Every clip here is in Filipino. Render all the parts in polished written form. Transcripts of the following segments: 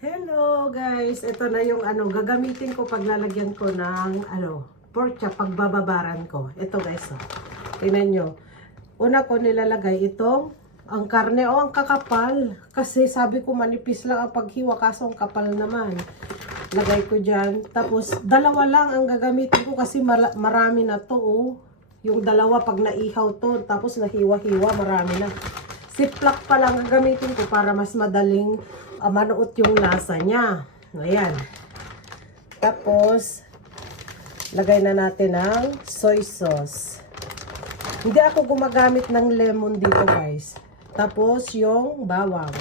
Hello guys, ito na yung gagamitin ko paglalagyan ko ng pork chop pagbababaran ko. Ito guys, oh. Tingnan nyo. Una ko nilalagay itong ang karne ang kakapal kasi sabi ko manipis lang ang paghiwa kaso ang kapal naman. Lagay ko dyan. Tapos dalawa lang ang gagamitin ko kasi marami na to, oh. Yung dalawa pag naihaw to, tapos nahiwa-hiwa, marami na. Ziplock pa lang ang gamitin ko para mas madaling manuot yung lasa niya. Ayan. Tapos, lagay na natin ang soy sauce. Hindi ako gumagamit ng lemon dito guys. Tapos, yung bawang.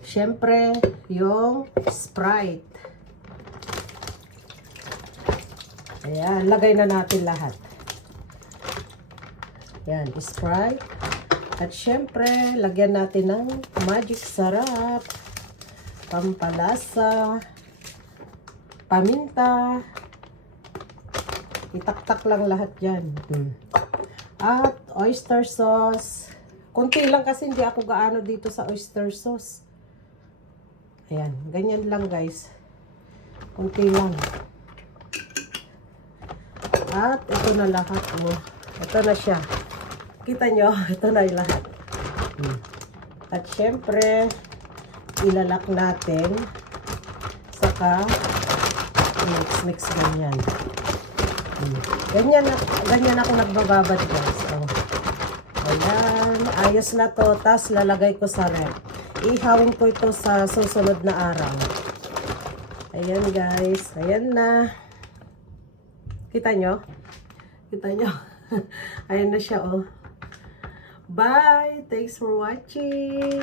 Siyempre, yung Sprite. Ayan, lagay na natin lahat. Ayan, Sprite. At syempre, lagyan natin ng magic sarap, pampalasa, paminta. Itaktak lang lahat yan. At oyster sauce. Kunti lang kasi hindi ako gaano dito sa oyster sauce. Ayan, ganyan lang guys. Kunti lang. At ito na lahat. Oh. Ito na siya. Kita nyo, ito na yung lahat. At syempre, ilalak natin. Saka, mix ganyan. Ganyan ako nagbababad guys. Oh. Ayan, ayos na to. Tapos lalagay ko sa ref. Ihawin ko ito sa susunod na araw. Ayan guys, ayan na. Kita nyo? Kita nyo? Ayan na siya, oh. Bye! Thanks for watching!